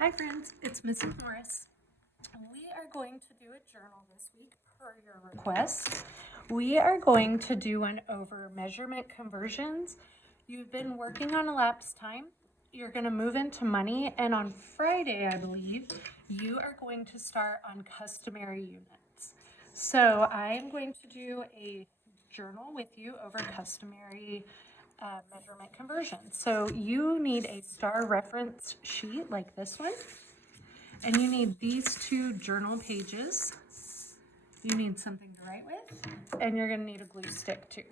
Hi friends, it's Mrs. Morris. We are going to do a journal this week per your request. We are going to do one over measurement conversions. You've been working on elapsed time. You're going to move into money, and on Friday, I believe, you are going to start on customary units. So I'm going to do a journal with you over customary measurement conversion. So you need a star reference sheet like this one, and you need these two journal pages. You need something to write with, and you're going to need a glue stick too.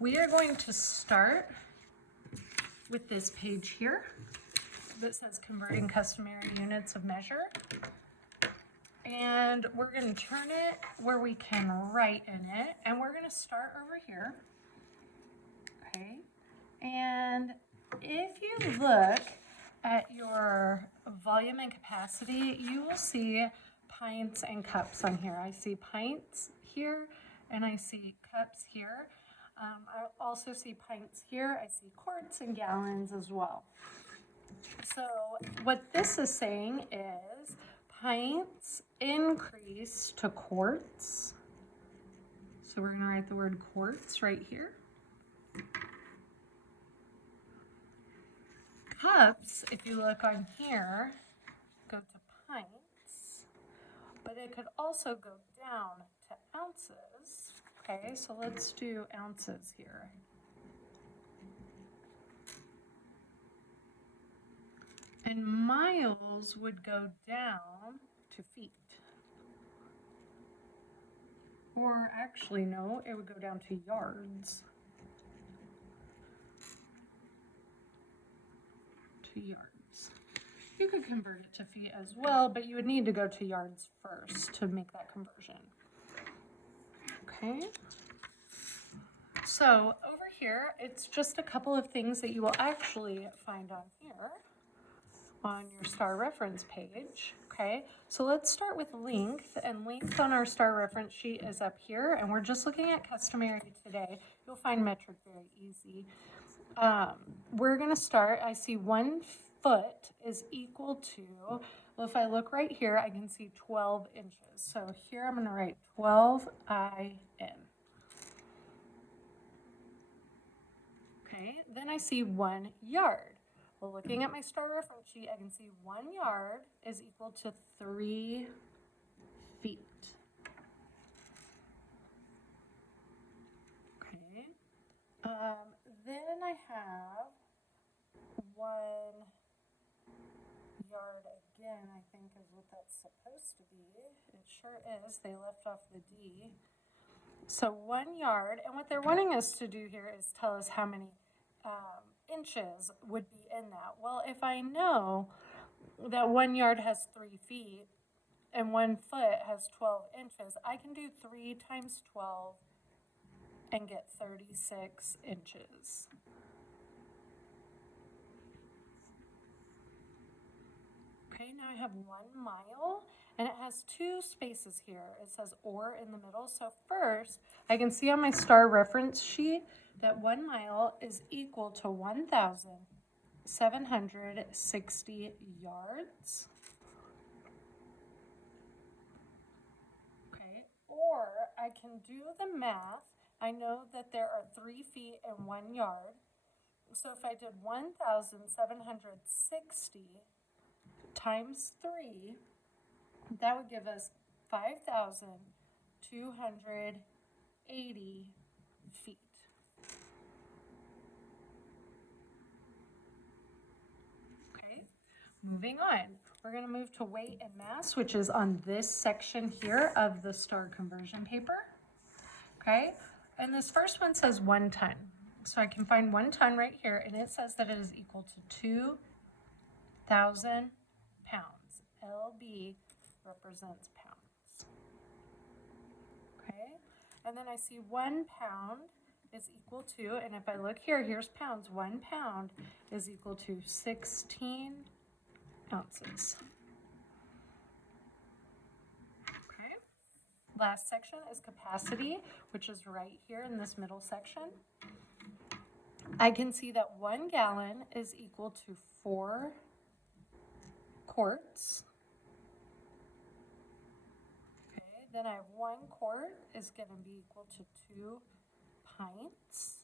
We are going to start with this page here that says converting customary units of measure. And we're going to turn it where we can write in it, and we're going to start over here. Okay, and if you look at your volume and capacity, you will see pints and cups on here. I see pints here, and I see cups here. I also see pints here. I see quarts and gallons as well. So what this is saying is pints increase to quarts. So we're going to write the word quarts right here. Cups, if you look on here, go to pints, but it could also go down to ounces. Okay, so let's do ounces here. And miles would go down to feet. Or actually, no, it would go down to yards. Yards. You could convert it to feet as well, but you would need to go to yards first to make that conversion. Okay. So over here, it's just a couple of things that you will actually find on here on your star reference page. Okay, so let's start with length, and length on our star reference sheet is up here, and we're just looking at customary today. You'll find metric very easy. We're going to start, I see 1 foot is equal to, well, if I look right here, I can see 12 inches. So here I'm going to write 12 IN. Okay, then I see 1 yard. Well, looking at my star reference sheet, I can see 1 yard is equal to 3 feet. Okay. Then I have 1 yard again, I think is what that's supposed to be. It sure is. They left off the D. So 1 yard, and what they're wanting us to do here is tell us how many inches would be in that. Well, if I know that 1 yard has 3 feet and 1 foot has 12 inches, I can do 3 times 12 and get 36 inches. Okay, now I have 1 mile, and it has 2 spaces here. It says or in the middle. So first, I can see on my star reference sheet that 1 mile is equal to 1,760 yards. Okay, or I can do the math. I know that there are 3 feet in 1 yard. So if I did 1,760 times 3, that would give us 5,280 feet. Okay, moving on. We're going to move to weight and mass, which is on this section here of the star conversion paper. Okay, and this first one says 1 ton. So I can find 1 ton right here, and it says that it is equal to 2,000 pounds. LB represents pounds. Okay, and then I see 1 pound is equal to, and if I look here, here's pounds. 1 pound is equal to 16 ounces. Okay, last section is capacity, which is right here in this middle section. I can see that 1 gallon is equal to 4 quarts. Okay, then I have 1 quart is going to be equal to 2 pints.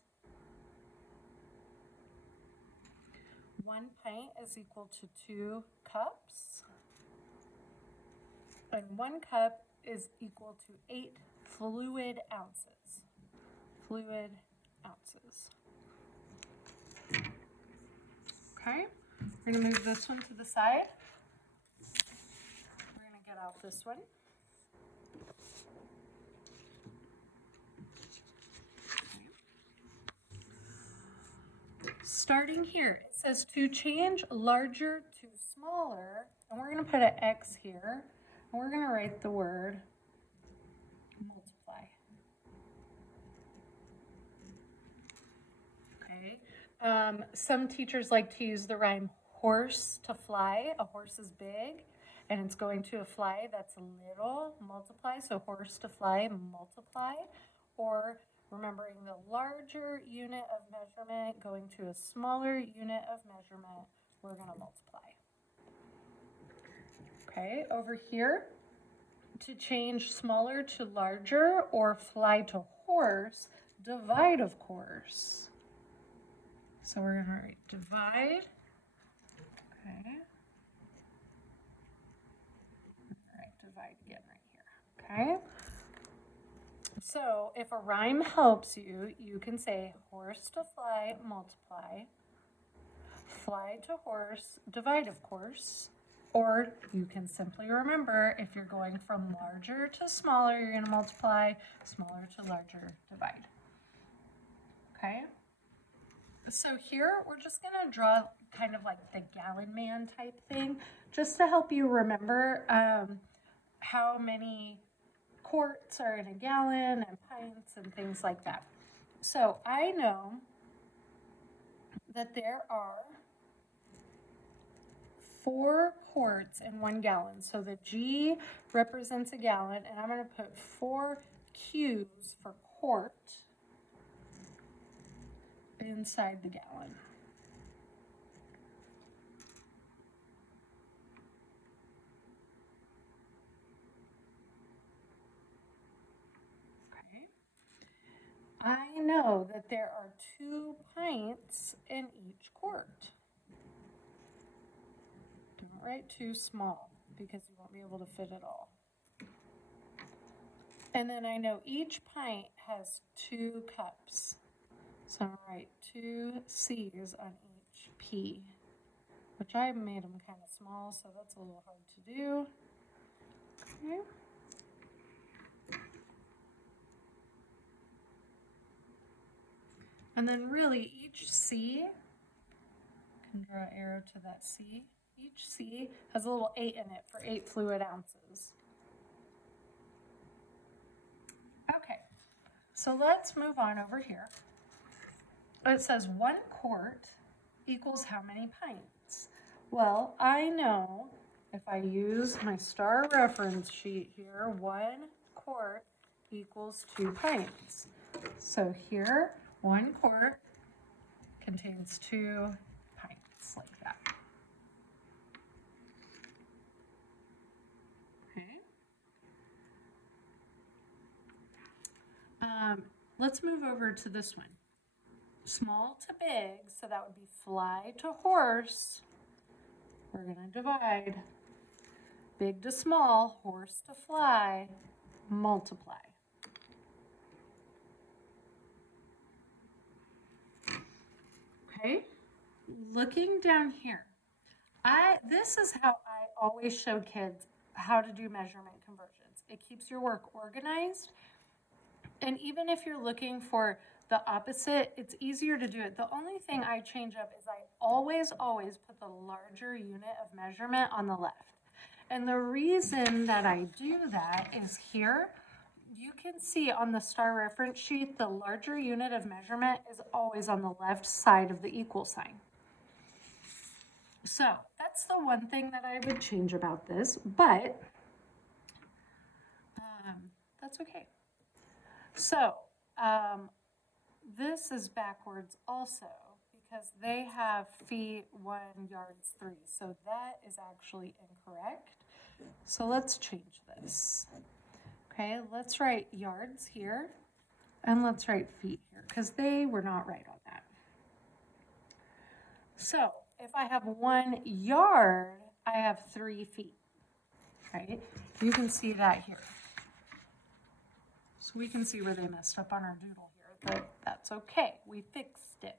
1 pint is equal to 2 cups. And 1 cup is equal to 8 fluid ounces. Fluid ounces. Okay, we're going to move this one to the side. We're going to get out this one. Starting here, it says to change larger to smaller, and we're going to put an X here, and we're going to write the word multiply. Okay. Some teachers like to use the rhyme horse to fly. A horse is big, and it's going to a fly that's little, multiply. So horse to fly, multiply. Or remembering the larger unit of measurement going to a smaller unit of measurement, we're going to multiply. Okay, over here, to change smaller to larger or fly to horse, divide, of course. So we're going to write divide. Okay. All right, divide again right here. Okay. So if a rhyme helps you, you can say horse to fly, multiply. Fly to horse, divide, of course. Or you can simply remember, if you're going from larger to smaller, you're going to multiply, smaller to larger, divide. Okay? So here, we're just going to draw kind of like the gallon man type thing, just to help you remember how many quarts are in a gallon and pints and things like that. So I know that there are 4 quarts in 1 gallon. So the G represents a gallon, and I'm going to put 4 Q's for quart inside the gallon. Okay. I know that there are 2 pints in each quart. Don't write too small because you won't be able to fit it all. And then I know each pint has 2 cups. So I'm going to write 2 C's on each P, which I made them kind of small, so that's a little hard to do. Okay. And then really each C, can draw an arrow to that C. Each C has a little 8 in it for 8 fluid ounces. Okay, so let's move on over here. It says 1 quart equals how many pints? Well, I know if I use my star reference sheet here, 1 quart equals 2 pints. So here, 1 quart contains 2 pints, like that. Okay. Let's move over to this one. Small to big, so that would be fly to horse. We're going to divide. Big to small, horse to fly, multiply. Okay, looking down here, this is how I always show kids how to do measurement conversions. It keeps your work organized, and even if you're looking for the opposite, it's easier to do it. The only thing I change up is I always put the larger unit of measurement on the left. And the reason that I do that is here, you can see on the star reference sheet, the larger unit of measurement is always on the left side of the equal sign. So that's the one thing that I would change about this, but that's okay. So this is backwards also because they have feet 1 yards 3. So that is actually incorrect. So let's change this. Okay, let's write yards here and let's write feet here because they were not right on that. So if I have 1 yard, I have 3 feet, right? You can see that here. So we can see where they messed up on our doodle here, but that's okay. We fixed it.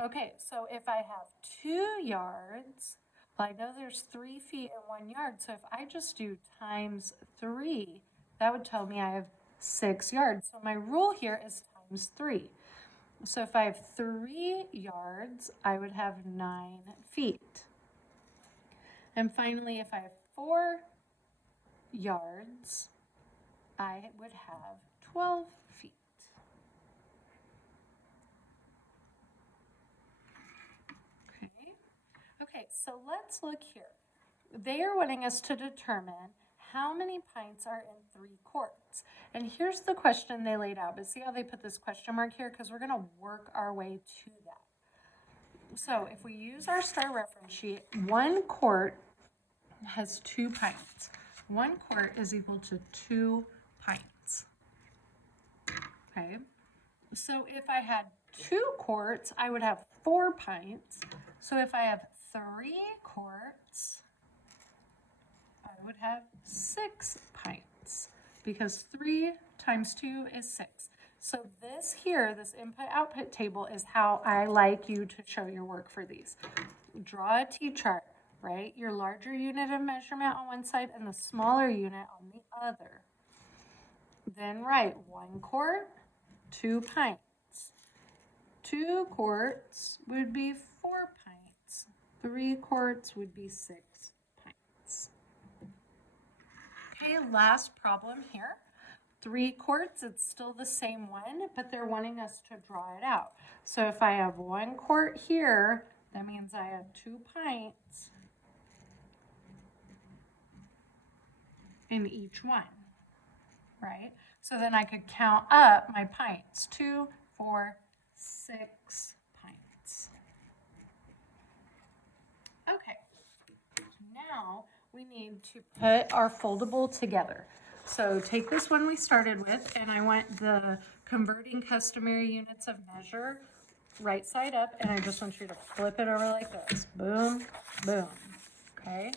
Okay, so if I have 2 yards, well, I know there's 3 feet in 1 yard. So if I just do times 3, that would tell me I have 6 yards. So my rule here is times 3. So if I have 3 yards, I would have 9 feet. And finally, if I have 4 yards, I would have 12 feet. Okay, so let's look here. They are wanting us to determine how many pints are in 3 quarts. And here's the question they laid out. But see how they put this question mark here? Because we're going to work our way to that. So if we use our star reference sheet, 1 quart has 2 pints. 1 quart is equal to 2 pints. Okay, so if I had 2 quarts, I would have 4 pints. So if I have 3 quarts, I would have 6 pints because 3 times 2 is 6. So this here, this input-output table is how I like you to show your work for these. Draw a T-chart, right? Your larger unit of measurement on one side and the smaller unit on the other. Then write 1 quart, 2 pints. 2 quarts would be 4 pints. 3 quarts would be 6 pints. Okay, last problem here. 3 quarts, it's still the same one, but they're wanting us to draw it out. So if I have 1 quart here, that means I have 2 pints in each one, right? So then I could count up my pints. 2, 4, 6 pints. Okay, now we need to put our foldable together. So take this one we started with, and I want the converting customary units of measure right side up, and I just want you to flip it over like this. Boom, boom. Okay.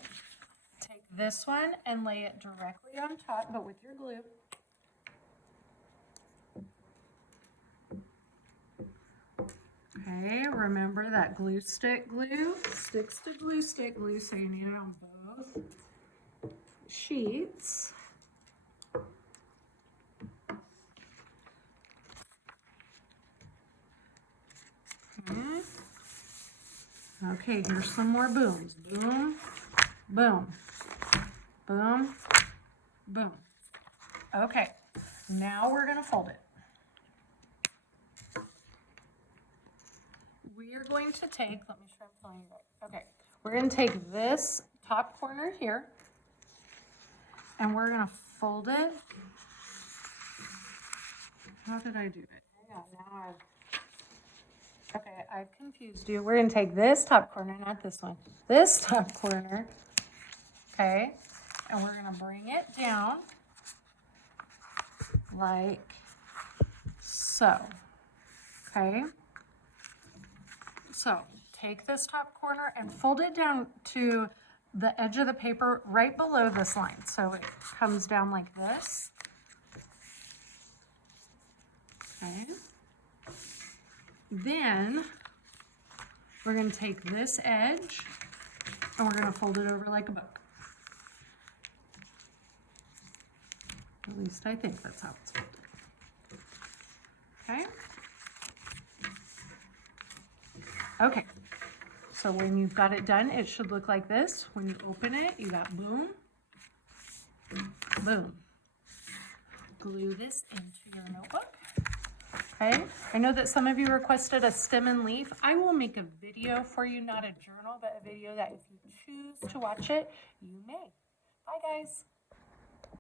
Take this one and lay it directly on top, but with your glue. Okay, remember that glue stick glue sticks to glue stick glue, so you need it on both sheets. Okay, here's some more booms. Boom, boom, boom, boom. Okay, now we're going to fold it. We are going to take, let me sure I'm telling you right. Okay, we're going to take this top corner here, and we're going to fold it. How did I do it? Hang on, now okay, I've confused you. We're going to take this top corner, not this one. This top corner, okay, and we're going to bring it down like so, okay? So take this top corner and fold it down to the edge of the paper right below this line. So it comes down like this, okay? Then we're going to take this edge and we're going to fold it over like a book. At least I think that's how it's folded. Okay? Okay. So when you've got it done, it should look like this. When you open it, you got boom, boom. Glue this into your notebook. Okay, I know that some of you requested a stem and leaf. I will make a video for you, not a journal, but a video that if you choose to watch it, you may. Bye, guys.